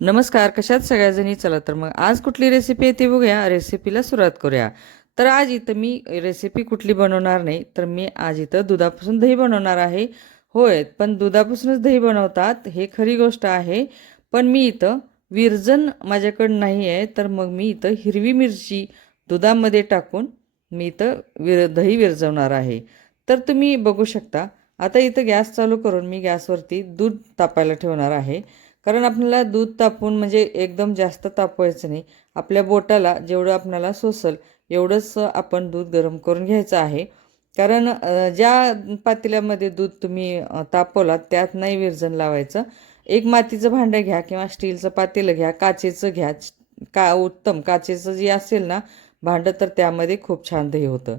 नमस्कार, कशात सगळ्याजणी. चला तर मग आज कुठली रेसिपी आहे ते बघूया. रेसिपीला सुरुवात करूया. तर आज इथं मी रेसिपी कुठली बनवणार नाही, तर मी आज इथं दुधापासून दही बनवणार आहे. होय, पण दुधापासूनच दही बनवतात हे खरी गोष्ट आहे. पण मी इथं विरजण माझ्याकडं नाही आहे, तर मग मी इथं हिरवी मिरची दुधामध्ये टाकून मी इथं दही विरजवणार आहे. तर तुम्ही बघू शकता. आता इथं गॅस चालू करून मी गॅसवरती दूध तापायला ठेवणार आहे. कारण आपल्याला दूध तापवून म्हणजे एकदम जास्त तापवायचं नाही. आपल्या बोटाला जेवढं आपल्याला सोसल एवढंच आपण दूध गरम करून घ्यायचं आहे. कारण ज्या पातेल्यामध्ये दूध तुम्ही तापवलात त्यात नाही विरजण लावायचं. एक मातीचं भांडं घ्या किंवा स्टीलचं पातेलं घ्या, काचेचं घ्या. उत्तम काचेचं जे असेल ना भांडं, तर त्यामध्ये खूप छान दही होतं.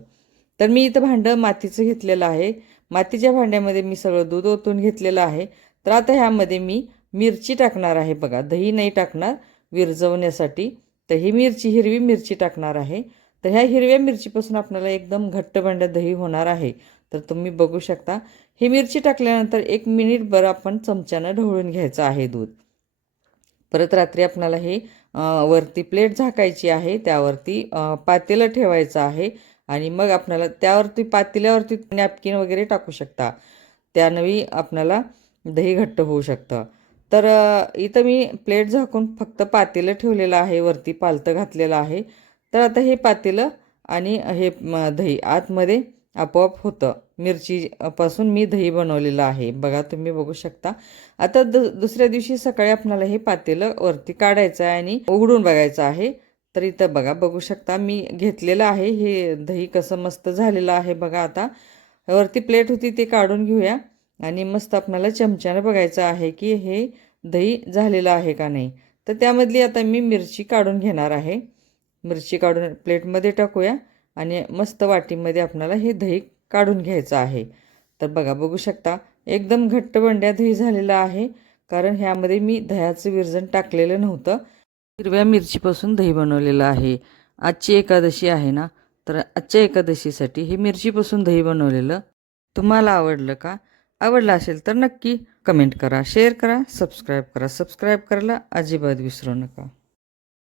तर मी इथं भांडं मातीचं घेतलेलं आहे. मातीच्या भांड्यामध्ये मी सगळं दूध ओतून घेतलेलं आहे. तर आता ह्यामध्ये मी मिरची टाकणार आहे. बघा, दही नाही टाकणार विरजवण्यासाठी. तर ही मिरची, हिरवी मिरची टाकणार आहे. तर ह्या हिरव्या मिरचीपासून आपल्याला एकदम घट्टबंड दही होणार आहे. तर तुम्ही बघू शकता. ही मिरची टाकल्यानंतर 1 मिनिटभर आपण चमच्यानं ढवळून घ्यायचं आहे दूध. परत रात्री आपल्याला हे वरती प्लेट झाकायची आहे. त्यावरती पातेलं ठेवायचं आहे. आणि मग आपल्याला त्यावरती पातेल्यावरती नॅपकिन वगैरे टाकू शकता. त्यानंही आपल्याला दही घट्ट होऊ शकतं. तर इथं मी प्लेट झाकून फक्त पातेलं ठेवलेलं आहे, वरती पालतं घातलेलं आहे. तर आता हे पातेलं आणि हे दही आतमध्ये आपोआप होतं. मिरचीपासून मी दही बनवलेलं आहे. बघा, तुम्ही बघू शकता. आता दुसऱ्या दिवशी सकाळी आपल्याला हे पातेलं वरती काढायचं आहे आणि उघडून बघायचं आहे. तर इथं बघा, बघू शकता मी घेतलेलं आहे. हे दही कसं मस्त झालेलं आहे बघा. आता वरती प्लेट होती ते काढून घेऊया आणि मस्त आपल्याला चमच्यानं बघायचं आहे की हे दही झालेलं आहे का नाही. तर त्यामधली आता मी मिरची काढून घेणार आहे. मिरची काढून प्लेटमध्ये टाकूया आणि मस्त वाटीमध्ये आपल्याला हे दही काढून घ्यायचं आहे. तर बघा, बघू शकता एकदम घट्ट बंड्या दही झालेलं आहे. कारण ह्यामध्ये मी दह्याचं विरजण टाकलेलं नव्हतं. हिरव्या मिरचीपासून दही बनवलेलं आहे. आजची एकादशी आहे ना, तर आजच्या एकादशीसाठी हे मिरचीपासून दही बनवलेलं तुम्हाला आवडलं का? आवडलं असेल तर नक्की कमेंट करा, शेअर करा, सबस्क्राईब करा. सबस्क्राईब करायला अजिबात विसरू नका.